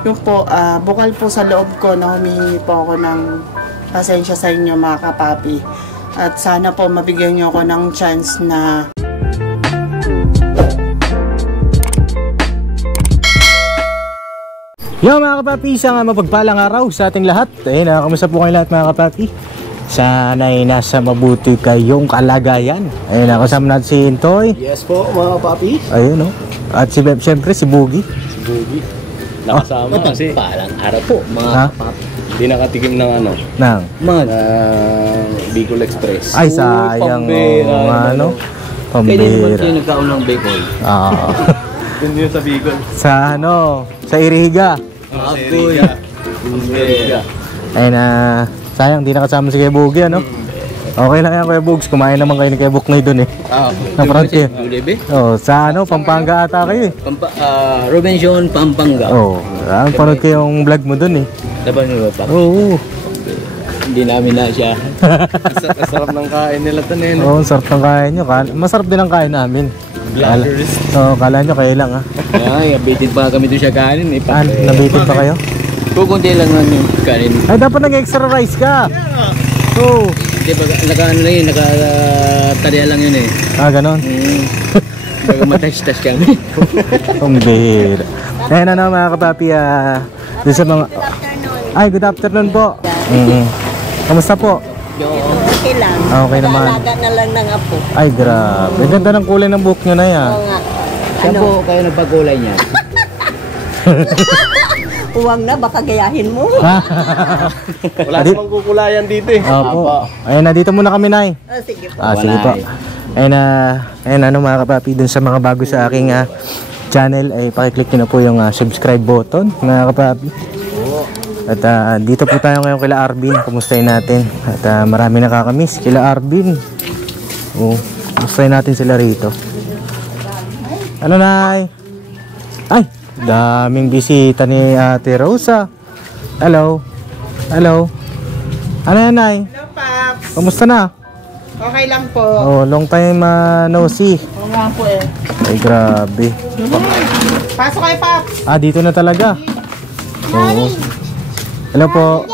Yung po, bukal po sa loob ko na humingi po ako ng pasensya sa inyo mga kapapi. At sana po mabigyan nyo ako ng chance na yo mga kapapi, isang mapagpalang araw sa ating lahat. Kamusta po kayo lahat mga kapapi? Sana'y nasa mabuti kayong kalagayan. Kasama natin si Intoy. Yes po mga kapapi. Ayun o. At siyempre si Boogie. Si Boogie nakasama kasi palang araw po mga kapapi. Hindi nakatikim ng ano? Nang? Bicol Express. Ay sayang o. Pambira. Kaya naman kayo nagkaon ng Bicol. Hindi sa Bicol. Sa sa Irihiga. Agoy. Irihiga. Ayun sayang di nakasama si Kuya Boogie ano? Okay lang yan Kuya Boogs, kumain naman kayo ni Kuya Buknoy dun na front kayo. Sa Pampanga ata kayo Robinson, Pampanga. Panood kayo yung vlog mo dun Dapat nyo ba pa? Oo. Hindi namin na siya. Sarap ng kain nila to nila. Sarap ng kain nyo. Masarap din ang kain namin. Vloggers. Kala nyo kayo lang Nabitin pa kami doon siya kanin. Nabitin pa kayo? Kukunti lang lang yung kanin. Ay dapat nag-extra rice ka. Hindi ba, naka-ano lang yun, naka-tariya lang yun ganon? Matouch-touch kami. Pambira. Ayun mga kapapi, dun sa mga... Ay, good afternoon po. Kamusta po? Okay lang. Okay naman. Nalaga na lang ng apo. Ay, grabe. Ganda ng kulay ng buhok nyo na yan. Oo nga. Saan po kayo nagpagkulay niya? Huwag na, baka gayahin mo. Wala namang kukulayan dito Opo. Ayun na, dito muna kami, Nay. Sige po. Sige po. Ayun mga kapapi, dun sa mga bago sa aking channel, ay pakiclick nyo na po yung subscribe button, mga kapapi. At dito po tayo ngayon kila Arvin. Kumustahin natin. At marami nakakamiss kila Arvin. Kumustahin natin sila rito. Ano, Nay? Ay, daming bisita ni Ate Rosa. Hello. Hello. Ano yan, Nay? hello, Paps. Kamusta na? Okay lang po. Long time no see. Oo nga po Ay, grabe. Pasok kayo, Paps. Dito na talaga. Oo. Hello po.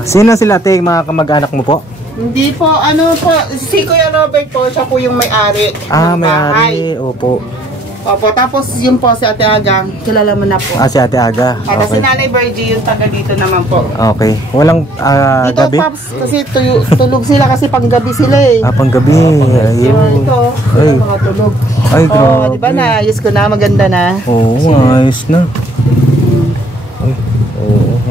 Sino sila, ate? Mga kamag-anak mo po? Hindi po, si Kuya Robert po, siya po yung may-ari. May-ari. Opo. Opo, tapos yun po si Ate Aga, kilala mo na po. Si Ate Aga. At si Nanay Virgie, yung taga dito naman po. Okay. Walang dito, gabi? Paps, kasi tulog sila kasi panggabi sila panggabi. Ayun. Ito, mga tulog. Ay, grabe. Di ba naayos ko na, maganda na. Ayos na.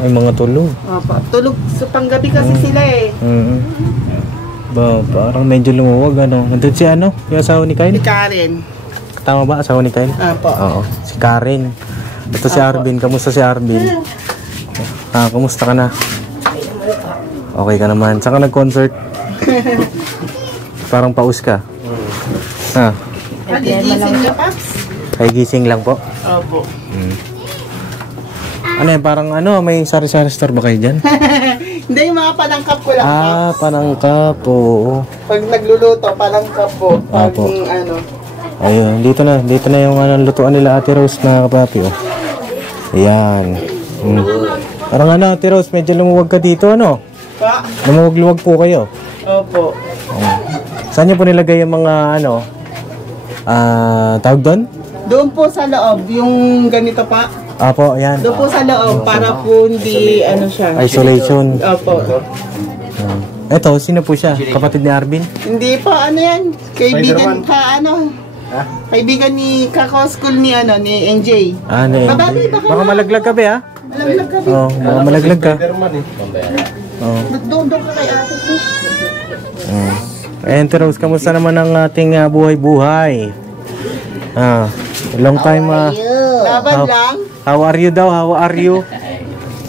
Ay, mga tulog. Opo, tulog sa panggabi kasi sila Parang medyo lumuwag Nandun si yung asawa ni Kyle? Si Karen. Tama ba, asawa ni Kyle? Opo. Oo, si Karen. Ito si Arvin. Kamusta si Arvin? Kamusta ka na? Okay ka naman. Saan ka nag-concert? Parang paus ka. Nagigising na, Paps? Ay, gising lang po? Opo. Ano yan? Parang may sari-sari store ba kayo dyan? Hindi, yung mga panangkap ko lang, Paps. Panangkap. Oo. Pag nagluluto, panangkap po. Pag Ayun, dito na yung lutuan nila Ate Rose na kapapi Ayan. Parang Ate Rose, medyo lumuwag ka dito Pa? Lumuwag-luwag po kayo. Opo. Saan niyo po nilagay yung mga tawag doon? Doon po sa loob, yung ganito pa. Apo, ayan. Doon po sa loob, para po hindi siya. Isolation. Opo. Eto, sino po siya? Kapatid ni Arvin? Hindi po, yan? Kaibigan kaibigan ni Kako-school ni NJ. Ni NJ. Baka malaglag ka ba Malaglag ka ba? Baka malaglag ka. Doon ka kay ate ko. Ate Rose, kamusta naman ang ating buhay-buhay? Long time. Laban lang. How are you daw? How are you?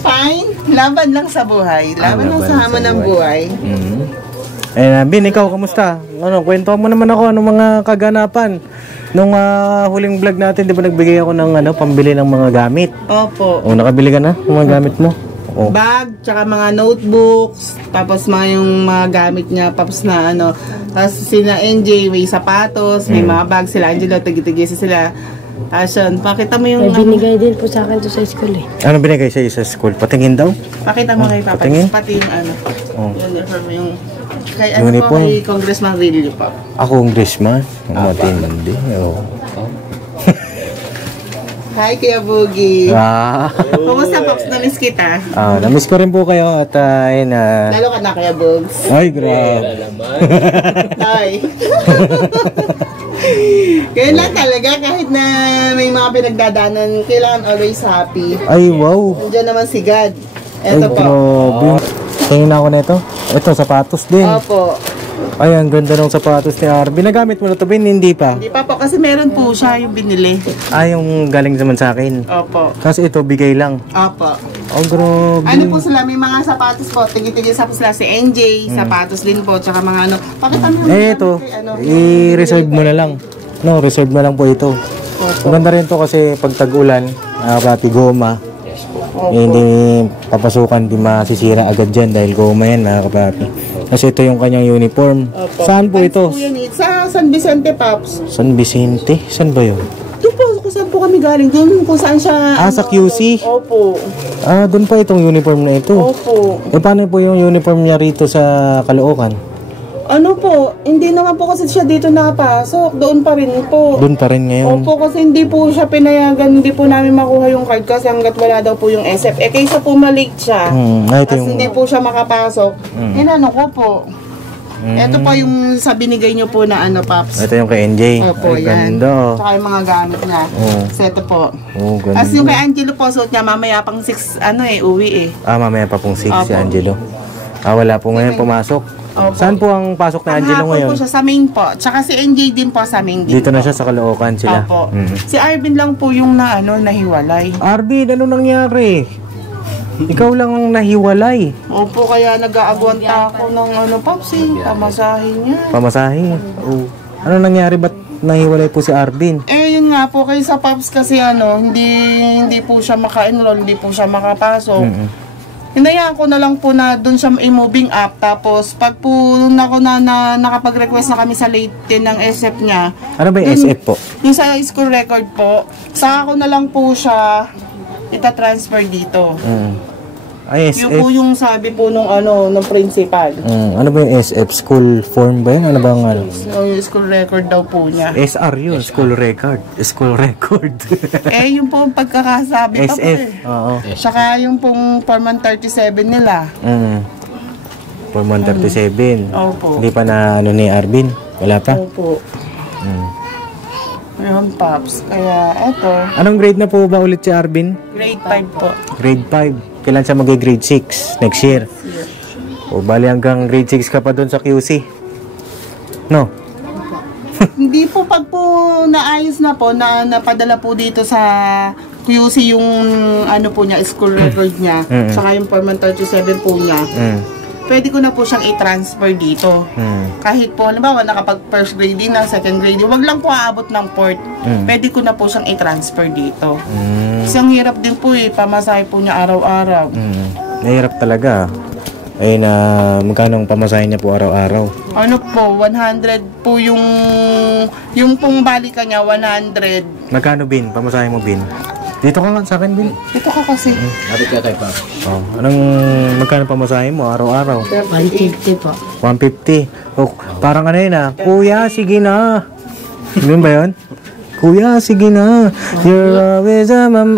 Fine. Laban lang sa buhay. Laban lang sa hamon ng buhay. Bin, ikaw, kamusta? Kwento mo naman ako, mga kaganapan. Nung huling vlog natin, di ba nagbigay ako ng pambili ng mga gamit? Opo. Nakabili ka na ng mga gamit mo? Bag, tsaka mga notebooks, tapos yung mga gamit niya, paps na tapos sina NJ, may sapatos, may mga bag sila, Angelo, tagi-tigi sila. Asan, pakita mo yung... May binigay din po sa akin to sa school eh. Ano binigay sa'yo sa school? Patingin daw? Pakita mo kay Papa. Patingin? Pati yung ano. Oh. Uniform yung... Kay ano po, Uniform. kay Congressman Rillo pa. Ako ang Congressman. Ang matindi. Oo. Hi, Kuya Boogie. Ah. Kumusta, Pops? Na-miss kita. Na-miss ko rin po kayo at ayun Lalo ka na, Kuya Bugs. ay, grabe. Hi. Kaya lang talaga, kahit na may mga pinagdadanan, kailangan always happy. Ay, wow. Nandiyan naman si God. Ay, Eto po. grabe. Tingin ako na ito. Ito, sapatos din. Opo. Ay, ang ganda ng sapatos ni Arby. Nagamit mo na ito, Bin? Hindi pa. Hindi pa po, kasi meron po siya yung binili. Ay, yung galing naman sa akin. Opo. Kasi ito, bigay lang. Opo. Oh, grabe. Ano po sila, may mga sapatos po. Tingin-tingin sa sila si NJ, sapatos din po, tsaka mga ano. Pakita mo yung Ito, kay ano. i-reserve mo na lang. No, reserve na lang po ito. Opo. Maganda rin to kasi pag tag-ulan, pati goma, hindi papasukan, di masisira agad dyan dahil goma yan, mga kapapi. Kasi ito yung kanyang uniform. Opo. Saan po ito? Po yan, sa San Vicente, Pops. San Vicente? Saan ba yun? Doon po, kung saan po kami galing. Doon kung saan siya... Sa QC? Opo. Doon pa itong uniform na ito. Opo. Paano po yung uniform niya rito sa Caloocan? Ano po, hindi naman po kasi siya dito nakapasok. Doon pa rin po. Doon pa rin ngayon. Opo, kasi hindi po siya pinayagan. Hindi po namin makuha yung card kasi hanggat wala daw po yung SF. Kaysa po malate siya. Ito Kasi yung... hindi po siya makapasok. Inano ko po. Ito pa yung sa binigay nyo po na ano, Paps. Ito yung kay NJ. Opo, Ay, yan. ganda. Tsaka yung mga gamit niya. So, ito po. Oh, ganda. As yung kay Angelo po, suot niya mamaya pang 6, uwi eh. Mamaya pa pong 6 si Opo. Angelo. Wala po ngayon pumasok. Opo. Saan po ang pasok ni Angelo Hapon ngayon? po siya sa main po. Tsaka si NJ din po sa main din. Dito na siya sa Caloocan sila. Opo. Si Arvin lang po yung nahiwalay. Arvin, ano nangyari? Ikaw lang ang nahiwalay. Opo, kaya nag-aagwanta ako ng Popsi, pamasahin niya. Pamasahe. Oh. Ano nangyari? Ba't nahiwalay po si Arvin? Yun nga po, kay sa Pops kasi hindi po siya maka-enroll, hindi po siya makapasok. Hinayaan ko na lang po na doon siya i-moving up. Tapos, pag po ako na nakapag-request na kami sa late 10 ng SF niya. Ano ba yung SF po? Yung sa school record po, saka ko na lang po siya ita-transfer dito. Ay, Yun SF. po yung sabi po nung principal. Ano ba yung SF? School form ba yun? Ano ba ang ano? Yung school record daw po niya. SR yun. School record. School record. Yung po pagkakasabi pa po SF. eh. Oo. Tsaka yung pong Form 37 nila. Form 137. Opo. Hindi pa na ni Arvin? Wala pa? Opo. Ayun, Pops. Kaya, eto. Anong grade na po ba ulit si Arvin? Grade 5 po. Grade 5. Kailan siya mag-grade 6? Next year. O bali hanggang grade 6 ka pa doon sa QC. No? Hindi po pag po naayos na po, napadala po dito sa QC yung po niya, school record niya. Saka yung Form 37 po niya. Pwede ko na po siyang i-transfer dito. Kahit po, halimbawa, nakapag first grading na, second grading, wag lang po aabot ng port. Pwede ko na po siyang i-transfer dito. Kasi ang hirap din po pamasahe po niya araw-araw. Nahirap talaga. Ay na magkano ang pamasahe niya po araw-araw? Ano po, 100 po yung pong balikan niya, 100. Magkano Bin? Pamasahe mo Bin? Dito ka nga sa akin Bin. Ito ka kasi. Abot ka kay pa. Anong magkano pamasahe mo araw-araw? 150 po. 150. Oh, parang ano yun Kuya, sige na. Yun ba yun? Kuya, sige na. You're always a mom.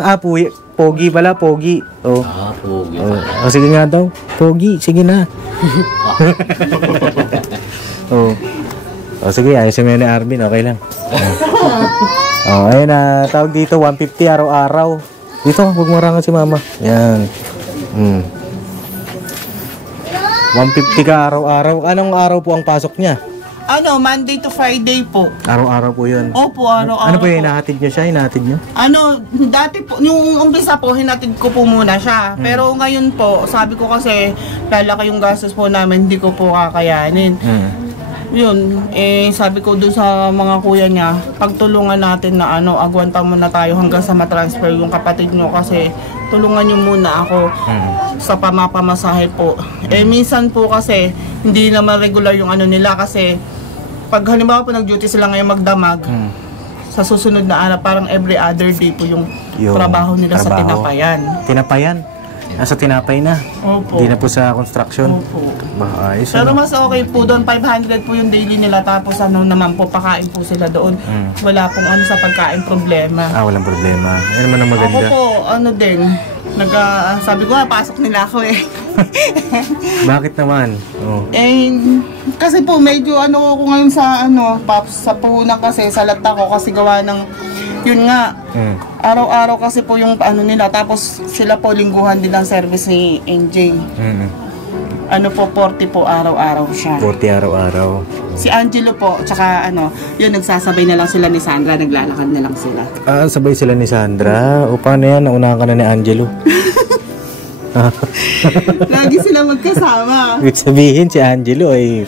Pogi pala, Pogi. Pogi. Sige nga daw. Pogi, sige na. Sige, ayos mo yun ni Arvin. Okay lang. Ayun na. Tawag dito, 150 araw-araw. Dito, huwag marangan si mama. Yan. 150 ka araw-araw. Anong araw po ang pasok niya? Monday to Friday po. Araw-araw po yun. Opo, araw-araw Ano po po. yung hinahatid niyo siya? Hinahatid niyo? Dati po, yung umpisa po, hinatid ko po muna siya. Pero ngayon po, sabi ko kasi, lalaki yung gastos po namin, hindi ko po kakayanin. Yun, sabi ko dun sa mga kuya niya, pagtulungan natin na agwanta muna tayo hanggang sa matransfer yung kapatid nyo kasi tulungan nyo muna ako sa pamapamasahe po. Minsan po kasi, hindi naman regular yung nila kasi pag halimbawa po nag-duty sila ngayon magdamag, sa susunod na araw, parang every other day po yung trabaho nila sa tinapayan. Tinapayan? Nasa tinapay na? Opo. Hindi na po sa construction? Opo. Ayos, Pero mas okay po doon, 500 po yung daily nila, tapos ano naman po, pakain po sila doon. Wala pong ano sa pagkain problema. Walang problema. Yan naman ang maganda. Ako po, ano din, sabi ko pasok nila ako eh. Bakit naman? Kasi po medyo ano ako ngayon sa Paps, sa puhunan kasi, salat ako kasi gawa ng, yun nga, araw-araw kasi po yung nila, tapos sila po lingguhan din ang service ni NJ. Ano po, 40 po araw-araw siya. 40 araw-araw. Si Angelo po, tsaka yun, nagsasabay na lang sila ni Sandra, naglalakad na lang sila. Sabay sila ni Sandra. O paano yan? Naunahan ka na ni Angelo. Lagi sila magkasama. Ibig sabihin si Angelo ay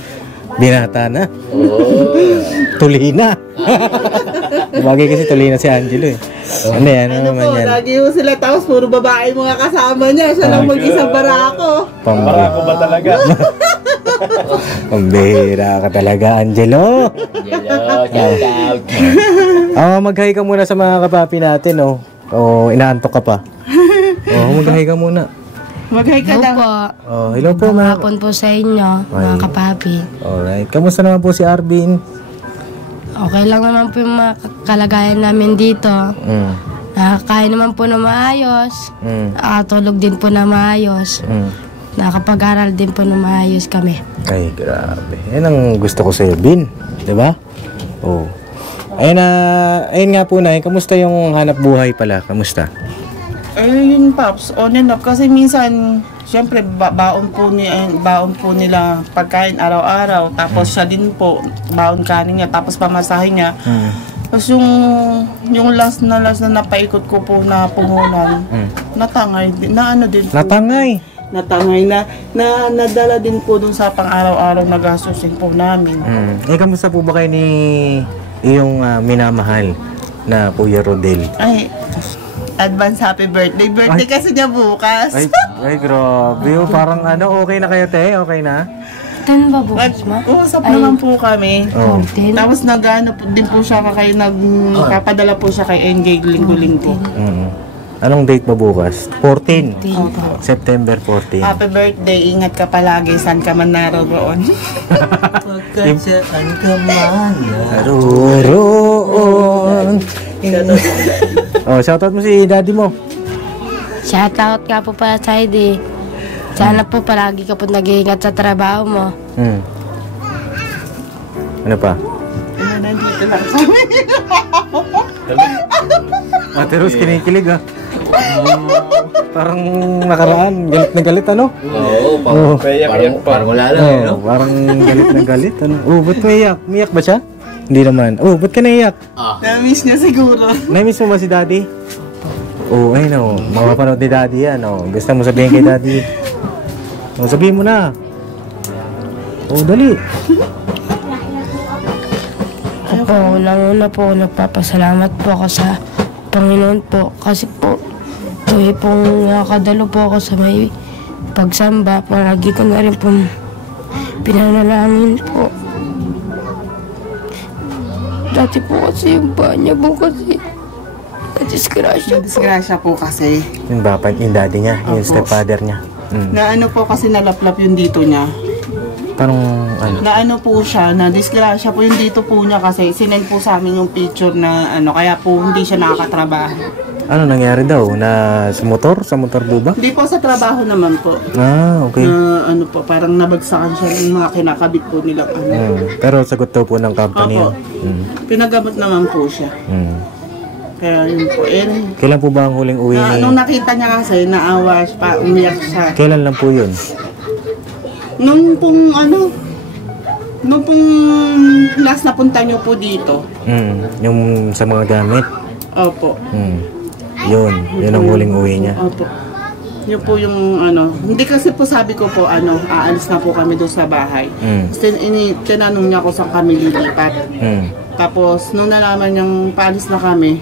binata na. Tuli na. Bagay kasi tuli na si Angelo eh. Ano yan? Ano po, lagi po sila, tapos puro babae mga kasama niya. Siya lang mag-isa barako. Barako ba talaga? Pambihira ka talaga, Angelo. Shout out. Mag-hi ka muna sa mga kapapi natin, oh. Inaantok ka pa. Mag-hi ka muna. Mag-hi ka daw. Hello po, Magandang hapon po sa inyo, mga kapapi. Alright. Kamusta naman po si Arvin? Okay lang naman po yung mga kalagayan namin dito. Nakakain naman po na maayos. Nakatulog din po na maayos. Nakapag-aral din po na maayos kami. Ay, grabe. Yan ang gusto ko sa'yo, Bin. Diba? Ayun nga po na, kamusta yung hanap buhay pala? Kamusta? Yun Paps, on and off. Kasi minsan, syempre, baon po nila pagkain araw-araw. Tapos siya din po, baon kanin niya. Tapos pamasahin niya. Tapos yung last na napaikot ko po na puhunan, natangay din. Natangay na nadala din po dun sa pang-araw-araw na gastusin po namin. Kamusta po ba kayo ni iyong minamahal na Kuya Rodel? Ay, advance happy birthday. Birthday kasi niya bukas. Ay grabe. Parang okay na kayo, te? Okay na? 10 ba bukas mo? Usap naman po kami. 10. Tapos din po siya nagpapadala po siya kay NJ linggo-linggo. Anong date ba bukas? 14. Opo. September 14. Happy birthday. Ingat ka palagi. Saan ka man naroon. Saan ka man naroon. Shoutout mo si daddy mo. Shoutout ka po pala sa ID. Sana po palagi ka po nag-iingat sa trabaho mo. Ano pa? Nandito lang kami. Ate Rose, kinikilig ah. Parang nakaraan, galit na galit ano? Parang wala lang. Parang galit na galit ano? Ba't maiyak? Umiyak ba siya? Hindi naman. Ba't ka naiyak? Na-miss niya siguro. Na-miss mo ba si daddy? Ayun mapapanood ni daddy yan. Gusto mo sabihin kay daddy? Sabihin mo na. Dali. Ako, unang-una po, nagpapasalamat po ako sa Panginoon po. Kasi po, tuwi pong nakadalo po ako sa may pagsamba. Palagi ko na rin po pinanalangin po. Dati po kasi yung banya po kasi disgrasya po. Disgrasya po kasi. Yung daddy niya, yung stepfather niya. Na po kasi nalaplap yung dito niya. Parang po siya, na disgrasya po yung dito po niya kasi sinend po sa amin yung picture na kaya po hindi siya nakakatrabaho. Ano nangyari daw? Sa motor? Sa motor po ba? Hindi po, sa trabaho naman po. Okay. Na parang nabagsakan siya ng mga kinakabit po nila. Pero sagot daw po ng company. Opo. Pinagamot naman po siya. Kaya yun po. Kailan po ba ang huling uwi ni... Nung nakita niya kasi, naawa siya, umiyak siya. Kailan lang po yun? Nung pong last na punta niyo po dito. Yung sa mga gamit? Opo. Yun ang huling uwi niya. Opo. Yun po yung hindi kasi po sabi ko po aalis na po kami doon sa bahay. Tinanong niya ako saan kami lilipat. Tapos nung nalaman niyang paalis na kami,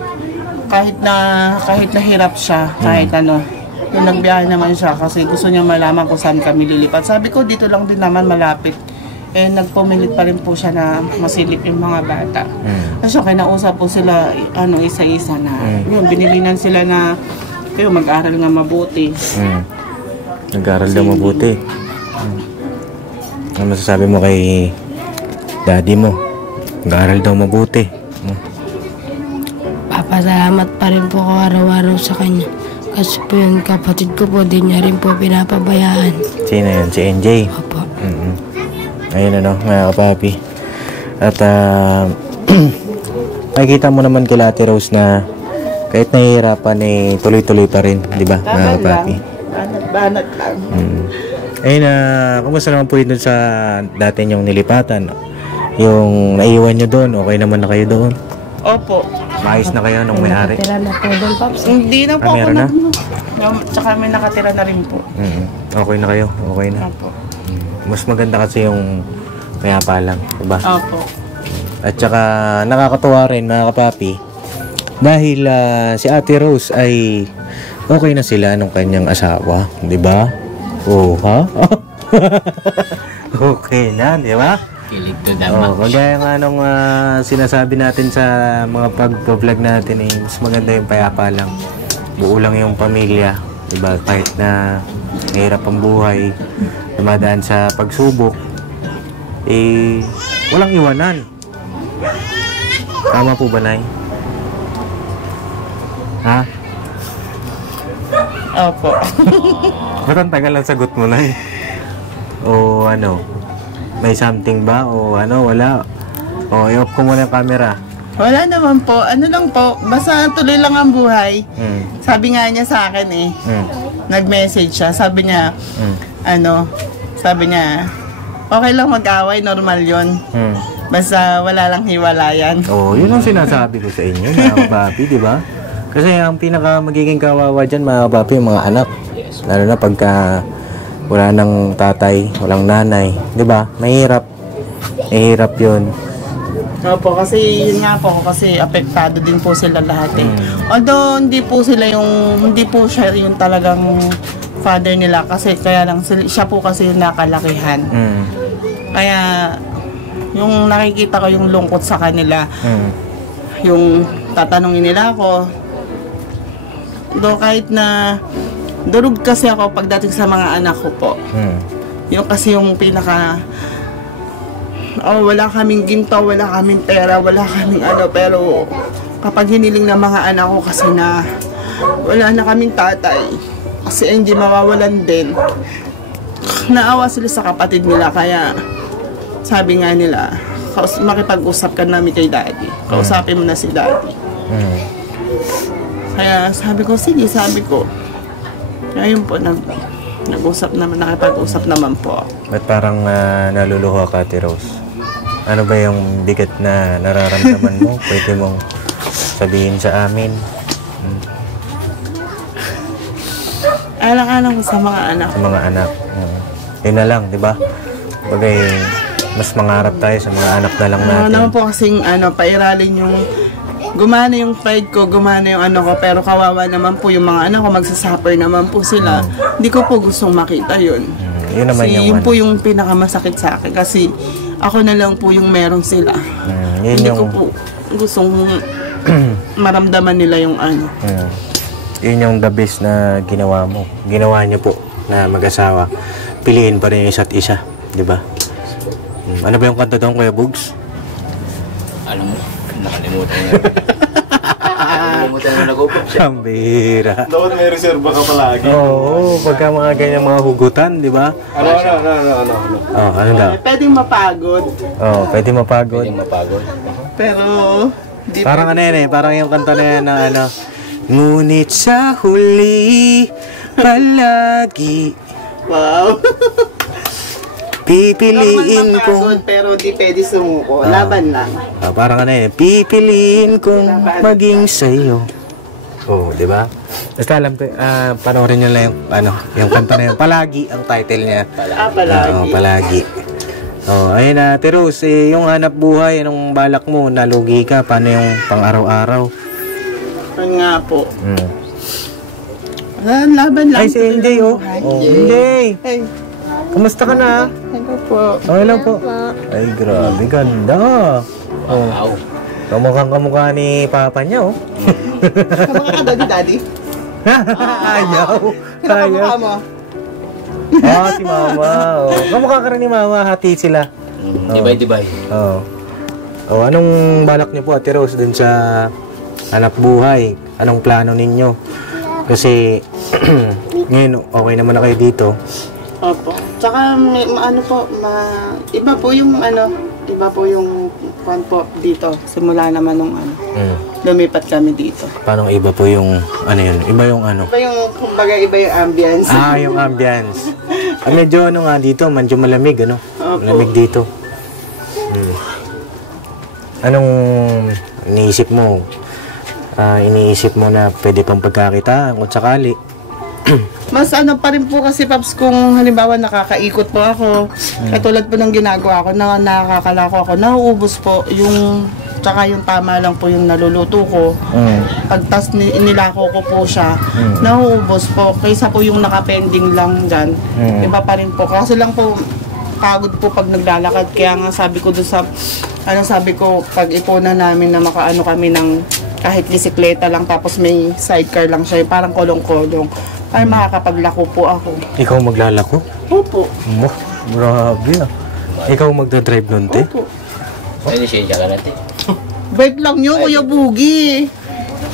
kahit na hirap siya, kahit nung nagbiyahe naman siya kasi gusto niya malaman kung saan kami lilipat. Sabi ko dito lang din naman malapit eh nagpumilit pa rin po siya na masilip yung mga bata. Kasi kinausap po sila isa-isa na yun, binilinan sila na kayo mag-aral nga mabuti. Nag-aral daw mabuti. Ano masasabi mo kay daddy mo? Nag-aral daw mabuti. Papasalamat pa rin po ako araw-araw sa kanya. Kasi po yung kapatid ko po, di niya rin po pinapabayaan. Sino yun? Si NJ? Opo. Ayun mga kapapi. At makikita mo naman kila Ate Rose na kahit nahihirapan eh tuloy-tuloy pa rin, di ba mga kapapi? Banat lang. Ayun kumusta naman po yun sa dati niyong nilipatan? Yung naiwan nyo doon, okay naman na kayo doon? Opo. Maayos na kayo nung may-ari? Nakatira na po doon, Pops. Hindi na po ako meron na? Tsaka may nakatira na rin po. Okay na kayo? Okay na? Opo. Mas maganda kasi yung mayapa lang, diba? Opo. At saka nakakatuwa rin mga kapapi dahil si Ate Rose ay okay na sila nung kanyang asawa, diba? Oh, ha? Okay na, diba? Kilig to dama. Kagaya nga nung sinasabi natin sa mga pag-vlog natin mas maganda yung payapa lang. Buo lang yung pamilya, diba? Kahit na mahirap ang buhay, dumadaan sa pagsubok, walang iwanan. Tama po ba, Nay? Ha? Opo. Ba't ang tagal ang sagot mo, Nay? O may something ba? O wala? O i-off ko muna yung camera. Wala naman po. Lang po. Basta tuloy lang ang buhay. Sabi nga niya sa akin nag-message siya. Sabi niya, okay lang mag-away, normal yon. Basta wala lang hiwalayan. Yun ang sinasabi ko sa inyo, mga kapapi, di ba? Kasi ang pinaka magiging kawawa dyan, mga kapapi, yung mga anak. Lalo na pagka wala nang tatay, walang nanay, di ba? Mahirap. Mahirap yun. Opo, kasi yun nga po, kasi apektado din po sila lahat Although hindi po siya yung talagang father nila kasi kaya lang siya po kasi yung nakalakihan. Kaya yung nakikita ko yung lungkot sa kanila. Yung tatanungin nila ako. Kahit na durug kasi ako pagdating sa mga anak ko po. Yung kasi yung pinaka wala kaming ginto, wala kaming pera, wala kaming pero kapag hiniling ng mga anak ko kasi na wala na kaming tatay, kasi hindi mawawalan din, naawa sila sa kapatid nila, kaya sabi nga nila, makipag-usap ka namin kay daddy, kausapin mo na si daddy. Kaya sabi ko, sige, ayun po, nakipag-usap naman po. Ba't parang naluluha ka, Ate Rose? Ano ba yung bigat na nararamdaman mo? Pwede mong sabihin sa amin. Alang-alang ko sa mga anak. Sa mga anak. Yun na lang, di ba? Bagay, mas mangarap tayo sa mga anak na lang natin. Naman po kasing pairalin yung gumana yung pride ko, gumana yung ko, pero kawawa naman po yung mga anak ko, magsasuffer naman po sila. Hindi ko po gustong makita yun. Yun naman kasi yun po yung pinakamasakit sa akin kasi ako na lang po yung meron sila. Hindi ko po gustong maramdaman nila yung Yun yung the best na ginawa mo. Ginawa niyo po na mag-asawa. Piliin pa rin yung isa't isa, di ba? Ano ba yung kanta doon, Kuya Bugs? Alam mo, nakalimutan mo. Nakalimutan mo na ko po. Sambira. Dapat may reserva ka palagi. Oo, pagka mga ganyan mga hugutan, di ba? Ano? Ano daw? Pwedeng mapagod. Pwede mapagod. Pwedeng mapagod. Pero Parang parang yung kanta na yan na ngunit sa huli, palagi. Wow. Pipiliin kong... Pero di pwede sumuko. Laban lang. Parang pipiliin kong maging sa'yo. Di ba? Basta alam ko, panoorin nyo lang yung kanta na yun. Palagi ang title niya. Palagi. Palagi. Ayun na, Ate Rose, yung hanap buhay, anong balak mo? Nalugi ka, paano yung pang-araw-araw? Yun nga po. Laban lang. Ay, si NJ, NJ! Hey. Kumusta ka na? Hello po. Okay lang po. Ay, grabe, ganda. Wow. Kamukhang-kamukha ni papa niya, oh. Kamukha ka, daddy? Ayaw. Sino kamukha mo? Si mama. Oh. Kamukha ka rin ni mama. Hati sila. Dibay-dibay. Oo. Anong balak niyo po, Ate Rose, dun sa anak buhay? Anong plano ninyo? Kasi, ngayon, okay naman na kayo dito. Opo. Tsaka, iba po yung kwan po dito. Simula naman nung lumipat kami dito. Paano iba po yung, ano yun? Iba yung ano? Kumbaga iba yung ambience. Yung ambience. Medyo dito, medyo malamig, ano? Opo. Malamig dito. Anong iniisip mo? Iniisip mo na pwede pang pagkakita kung sakali? Mas pa rin po kasi, Paps, kung halimbawa nakakaikot po ako, katulad po ng ginagawa ko, nakakalako ako, nauubos po yung, tsaka yung tama lang po yung naluluto ko. Pagtas nilako ko po siya, nauubos po, kaysa po yung nakapending lang dyan. Iba pa rin po, kasi lang po, pagod po pag naglalakad, kaya nga sabi ko doon sa, sabi ko, pag ipunan namin na makaano kami ng kahit bisikleta lang, tapos may sidecar lang siya, parang kolong-kolong. Ay, makakapaglako po ako. Ikaw maglalako? Opo. Grabe Ikaw magdadrive nun, te? Opo. Ay, lisensya ka natin. Bike lang yun, Kuya Bugi.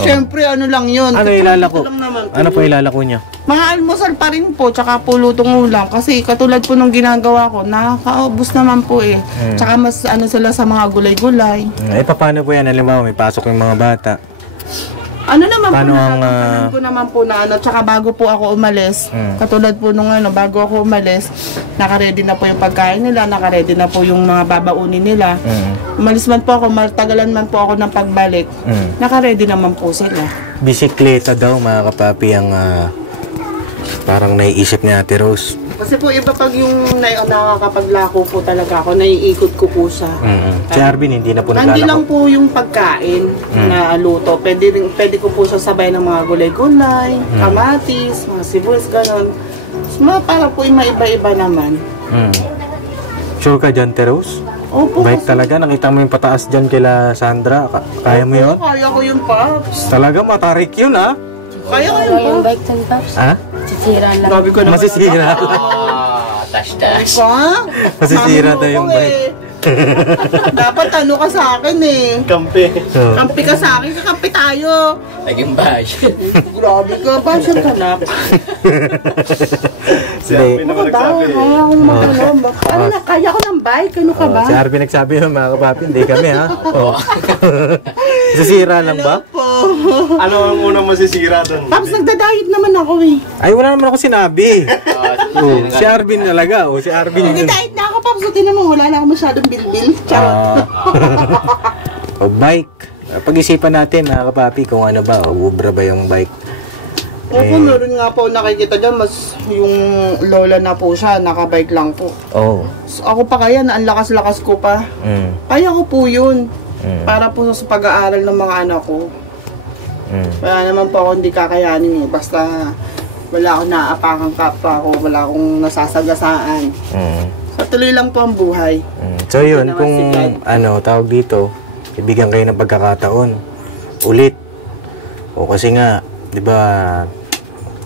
Siyempre, lang yun. Ano ilalako? Lang naman po. Ano po ilalako niya? Mga almusal pa rin po, tsaka po lutong ulam. Kasi katulad po nung ginagawa ko, nakakaubos naman po eh. Tsaka mas sila sa mga gulay-gulay. Paano po yan? Halimbawa, may pasok yung mga bata. Ano naman Paano po, ang, nakakapanan ko naman po na tsaka bago po ako umalis, katulad po nung bago ako umalis, nakaredy na po yung pagkain nila, nakaredy na po yung mga babaunin nila. Umalis man po ako, matagalan man po ako ng pagbalik, nakaredy naman po sila. Bisikleta daw, mga kapapi, ang parang naiisip ni Ate Rose. Kasi po iba pag yung nakakapaglako po talaga ako, naiikot ko po siya. Si Arvin, hindi na po Hindi naglalako. lang po yung pagkain na luto. Pwede ko po siya sabay ng mga gulay-gulay, kamatis, mga sibuyas, gano'n. Para po yung maiba-iba naman. Sure ka dyan, Ate Rose? Opo. Bike talaga, nakita mo yung pataas dyan kila Sandra. Kaya mo yun? Kaya ko yung Paps. Talaga, matarik yun, ha? Kaya ko Yung yung Paps. bike tan, Paps. Ha? Sisira lang. Grabe ko naman. Masisira. Tash-tash. Pa? Masisira daw yung bike. Dapat ka sa akin eh. Kampi. Kampi ka sa akin, kakampi tayo. Naging bash. Grabe ka, passion ka na. Si Arvin naman nagsabi. Kaya akong kaya ko ng bike, ano ka ba? Si Arvin nagsabi yun, mga kapapi, hindi kami, ha? Masisira lang ba? Ano ang unang masisira doon? Paps, nagda-diet naman ako eh. Ay, wala naman ako sinabi. Si Arvin talaga. Si Arvin yun. Nagda-diet na ako, Paps. Buti naman, wala na ako masyadong bilbil. Charot. Bike. Pag-isipan natin, mga kapapi, kung ano ba, ubra ba yung bike. Opo, meron nga po nakikita dyan, mas yung lola na po siya, nakabike lang po. Ako pa kaya, na ang lakas-lakas ko pa. Kaya ko po yun. Para po sa pag-aaral ng mga anak ko. Wala naman po ako hindi kakayanin eh. Basta wala akong naapakang kapwa ko, wala akong nasasagasaan. So tuloy lang po ang buhay. So yun, kung tawag dito, ibigyan kayo ng pagkakataon. Ulit. O kasi nga, di ba,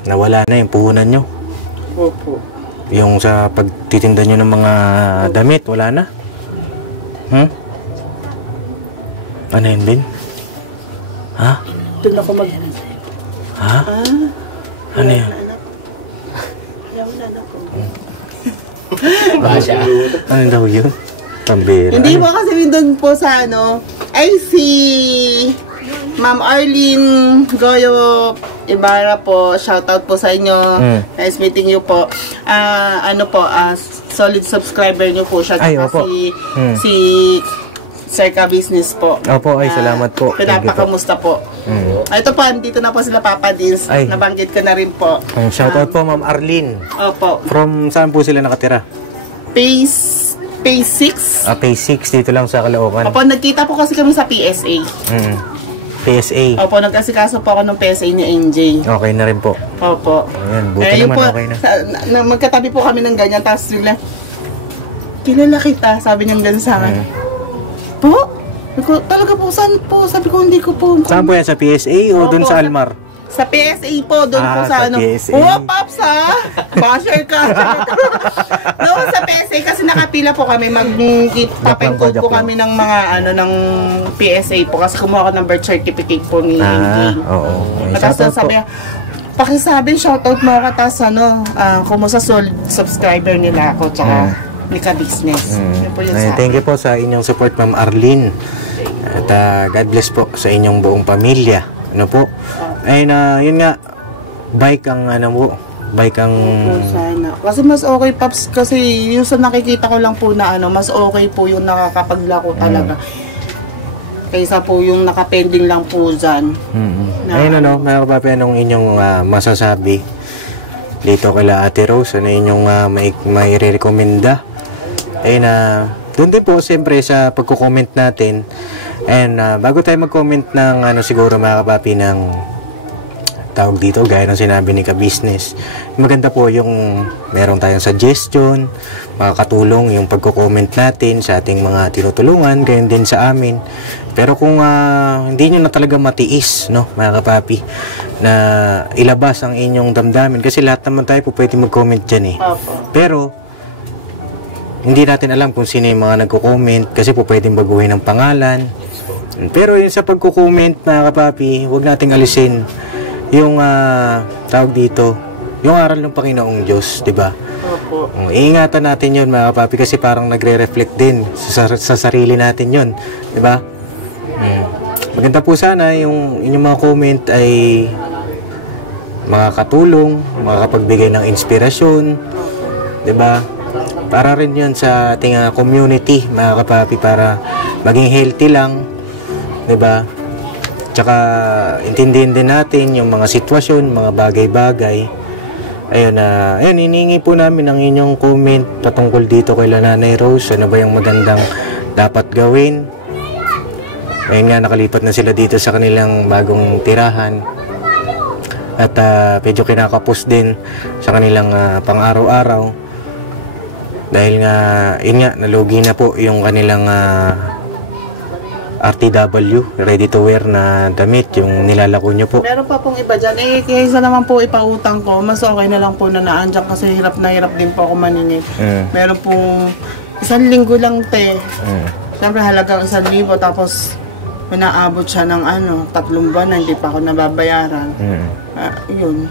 nawala na yung puhunan nyo. Opo. Yung sa pagtitinda nyo ng mga damit, wala na. Ano yun, Ben? Ha? Doon ako mag... Ha? Ano yun? Basha. Ano daw yun? Pambira. Hindi po kasi doon po sa ay si Ma'am Arlene Goyo Ibarra po, shoutout po sa inyo. Nice meeting you po. Solid subscriber niyo po siya. Ay, Tsaka opo. si Circa Business po. Opo, ay, salamat po. Thank you po. Pinapakamusta po. Ito po, dito na po sila Papa Dins. Ay. Nabanggit ko na rin po. Shoutout po, Ma'am Arlene. Opo. From saan po sila nakatira? Phase 6. Phase 6, dito lang sa Caloocan. Opo, nagkita po kasi kami sa PSA. PSA. Opo, nag-asikaso po ako ng PSA ni NJ. Okay na rin po. Opo. Ayan, buti yun naman po, okay na. Magkatabi po kami ng ganyan, tapos bigla, kilala kita, sabi niya ganun sa akin. Po? Sabi ko, talaga po, saan po? Sabi ko, hindi ko po. Saan po yan? Sa PSA o Opo, dun sa Almar? Sa PSA po, doon po sa sa ano. PSA. Oh, Pops ha? Basher ka. Doon sa PSA kasi nakapila po kami. Mag-tap-and-code po kami ng mga ano ng PSA po. Kasi kumuha ko ng birth certificate po ni Angie. Oo. Tapos sabi niya, pakisabi, shoutout mo ako. Tapos ano, kumusta subscriber nila ako. Tsaka ni ka-business. Yun po yun sa Thank you po sa inyong support, Ma'am Arlene. At God bless po sa inyong buong pamilya. Ano po? Ayun, yun nga, bike ang ano po, bike ang... Sana. Kasi mas okay, Paps, kasi yung sa nakikita ko lang po na ano, mas okay po yung nakakapaglako talaga. Kaysa po yung nakapending lang po dyan. Ayun ano, mga kapapi, anong inyong masasabi dito kila Ate Rose? Ano inyong may re-recommenda? Ayun, doon din po, siyempre, sa pagko-comment natin. And bago tayo mag-comment ng ano siguro mga kapapi ng tawag dito, gaya ng sinabi ni ka-business, maganda po yung meron tayong suggestion, makakatulong yung pagko-comment natin sa ating mga tinutulungan, ganyan din sa amin. Pero kung hindi nyo na talaga matiis, no, mga kapapi, na ilabas ang inyong damdamin, kasi lahat naman tayo po pwede mag-comment dyan eh. Pero hindi natin alam kung sino yung mga nagko-comment, kasi po pwedeng baguhin ang pangalan. Pero yun sa pagko-comment, mga kapapi, huwag nating alisin yung tawag dito, yung aral ng Panginoong Diyos, di ba? Iingatan natin yun, mga kapapi, kasi parang nagre-reflect din sa sarili natin yun, di ba? Maganda po sana yung inyong mga comment ay makakatulong, makakapagbigay ng inspirasyon, di ba? Para rin yun sa ating community, mga kapapi, para maging healthy lang, diba? Tsaka intindihin din natin yung mga sitwasyon, mga bagay-bagay. Ayun, ayun, hinihingi po namin ang inyong comment patungkol dito kay Nanay Rose. Ano ba yung magandang dapat gawin? Ayun nga, nakalipat na sila dito sa kanilang bagong tirahan. At medyo kinakapos din sa kanilang pang-araw-araw. Dahil nga, yun nga, nalugi na po yung kanilang RTW, ready to wear na damit, yung nilalako nyo po. Meron pa pong iba dyan. Kaysa naman po ipautang ko, mas okay na lang po na naandyan kasi hirap na hirap din po ako maningil. Meron pong 1 linggo lang Siyempre halagang 1,000, tapos naabot siya ng 3 buwan na hindi pa ako nababayaran. Yun.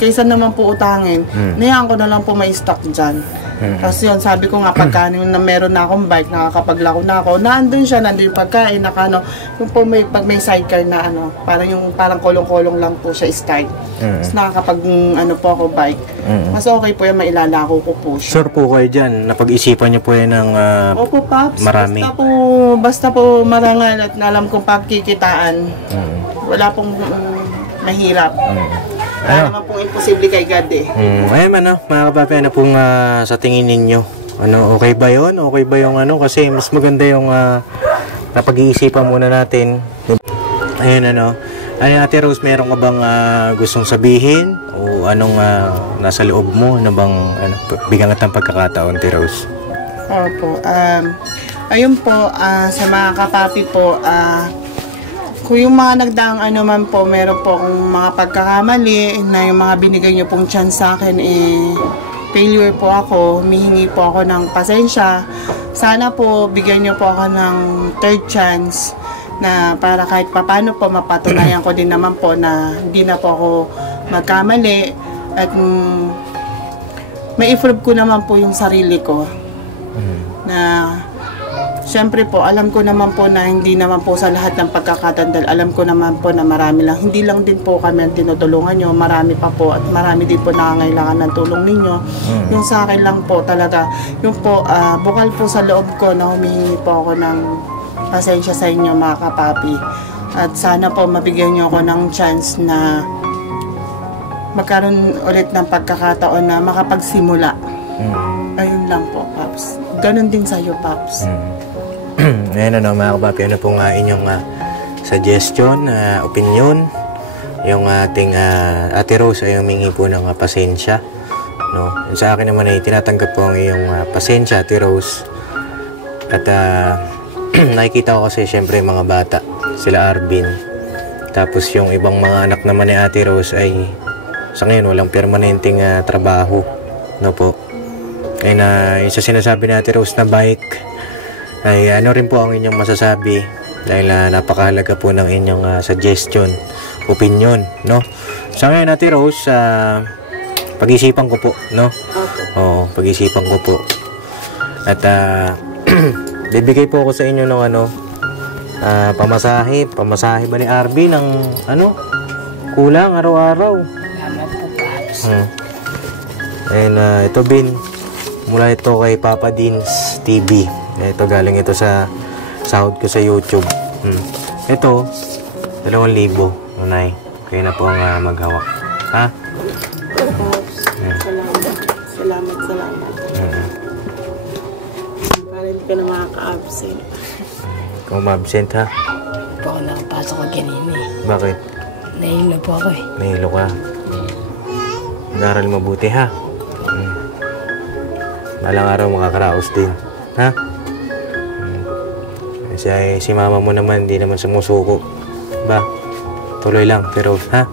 Kaysa naman po utangin, niyaan ko na lang po may stock dyan. Kasi yun, sabi ko nga, pagka na meron na akong bike, nakakapaglako na ako, nandun siya, nandun yung pagkain, yung po pag may sidecar na parang kolong-kolong lang po siya start. Tapos nakakapag po ako bike. Mas okay po yan, mailalako ko po siya. Sure po kayo dyan, napag-isipan nyo po yan ng Opo, Paps. marami. Basta po marangal at alam kong pagkikitaan. Wala pong mahirap. Wala naman pong imposible kay God eh. Ayan mga kapapi, ano pong sa tingin ninyo? Okay ba yun? Okay ba yung Kasi mas maganda yung napag-iisipan muna natin. Ayun Ate Rose, meron ka bang gustong sabihin? O anong nasa loob mo? Ano bang bigyan ka ng pagkakataon, Ate Rose? Opo. Ayun po, sa mga kapapi po, kung yung mga nagdaang man po, meron po akong mga pagkakamali na yung mga binigay nyo pong chance sa akin, failure po ako, humihingi po ako ng pasensya. Sana po, bigyan nyo po ako ng 3rd chance na para kahit papano po, mapatunayan ko din naman po na hindi na po ako magkamali at ma-improve ko naman po yung sarili ko. Na siyempre po, alam ko naman po na hindi naman po sa lahat ng pagkakatandal. Alam ko naman po na marami lang. Hindi lang din po kami ang tinutulungan nyo. Marami pa po at marami din po nangangailangan ng tulong ninyo. Yung sa akin lang po talaga. Yung po, bukal po sa loob ko na humihingi po ako ng pasensya sa inyo mga kapapi. At sana po mabigyan nyo ako ng chance na magkaroon ulit ng pagkakataon na makapagsimula. Ayun lang po, Paps. Ganon din sa'yo, Paps. Ayan mga kapapi, ano pong inyong suggestion, opinion. Yung ating Ate Rose ay humingi po ng pasensya. No? Sa akin naman ay tinatanggap po ang iyong pasensya, Ate Rose. At nakikita ko kasi syempre mga bata, sila Arvin. Tapos yung ibang mga anak naman ni Ate Rose ay sa ngayon walang permanenteng trabaho. No po. Kaya yung sa sinasabi ni Ate Rose na bike, ay ano rin po ang inyong masasabi dahil napakahalaga po ng inyong suggestion, opinion, no? Sa ngayon, Ate Rose, pag-isipan ko po, no? Oo, pag-isipan ko po. At bibigay po ako sa inyo ng pamasahe ba ni Arby ng kulang araw-araw. And ito Bin, mula ito kay Papa Dins TV. Ito galing ito sa sahod ko sa YouTube. Ito 2,000 Nanay, kayo na po ang maghawak. Ha? Salamat. Para hindi ka na makaka-absent. Ikaw ma-absent ha? Po ako nakapasok ko kanina eh. Bakit? Nahilo po ako eh. Nahilo ka. Mag-aral mabuti ha? Balang araw makakaraos din. Ha? Kasi si mama mo naman, hindi naman sumusuko. Ba? Tuloy lang, pero ha?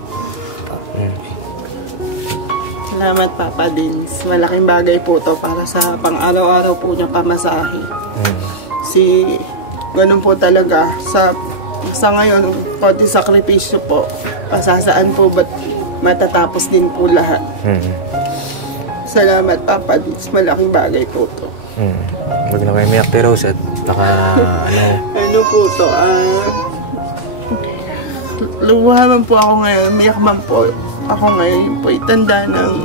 Salamat, Papa Dins. Malaking bagay po to para sa pang-araw-araw po niyang pamasahe. Ganun po talaga. Sa ngayon, konti sakripisyo po. Pasasaan po ba't matatapos din po lahat. Salamat, Papa Dins. Malaking bagay po to. Huwag na kayo miyak, Rose, at baka Ano po to? Luwaman po ako ngayon. Miyak man po ako ngayon. Yung po itanda ng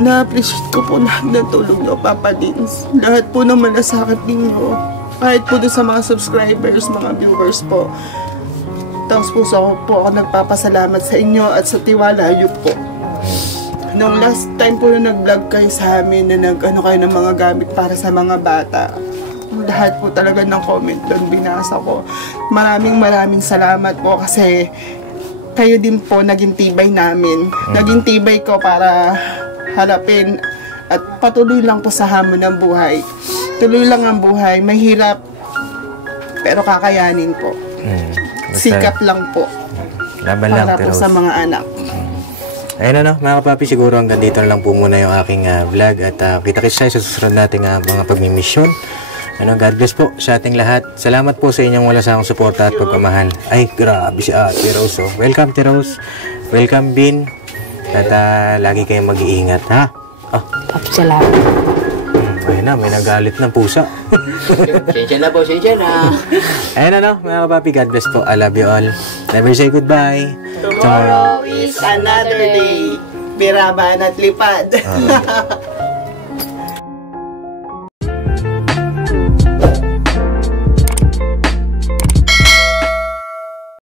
na-appreciate ko po lahat ng tulong nyo, Papa Dins. Lahat po ng malasakit ninyo. Kahit po doon sa mga subscribers, mga viewers po. Tapos puso po ako nagpapasalamat sa inyo at sa tiwala nyo po. Nung last time po yung nag-vlog kayo sa amin na kayo ng mga gamit para sa mga bata. Lahat po talaga ng comment doon binasa ko. Maraming salamat po kasi kayo din po naging tibay namin. Naging tibay ko para harapin at patuloy lang po sa hamon ng buhay. Tuloy lang ang buhay. Mahirap pero kakayanin po. Sikap lang po. Laban lang, para po sa mga anak. Ayun mga kapapi, siguro hanggang dito na lang po muna yung aking vlog at kita-kits tayo sa susunod nating mga pagmimisyon. God bless po sa ating lahat. Salamat po sa inyong wala sa akong suporta at pagmamahal. Ay, grabe si Ate Rose. Welcome, Ate Rose. Welcome, Bin. At lagi kayong mag-iingat, ha? Salamat. Ayun na, may nagalit ng pusa. Sensya na po, sensya na. Ayun mga kapapi, God bless po. I love you all. Never say goodbye. Tomorrow is another day. Biraban at lipad.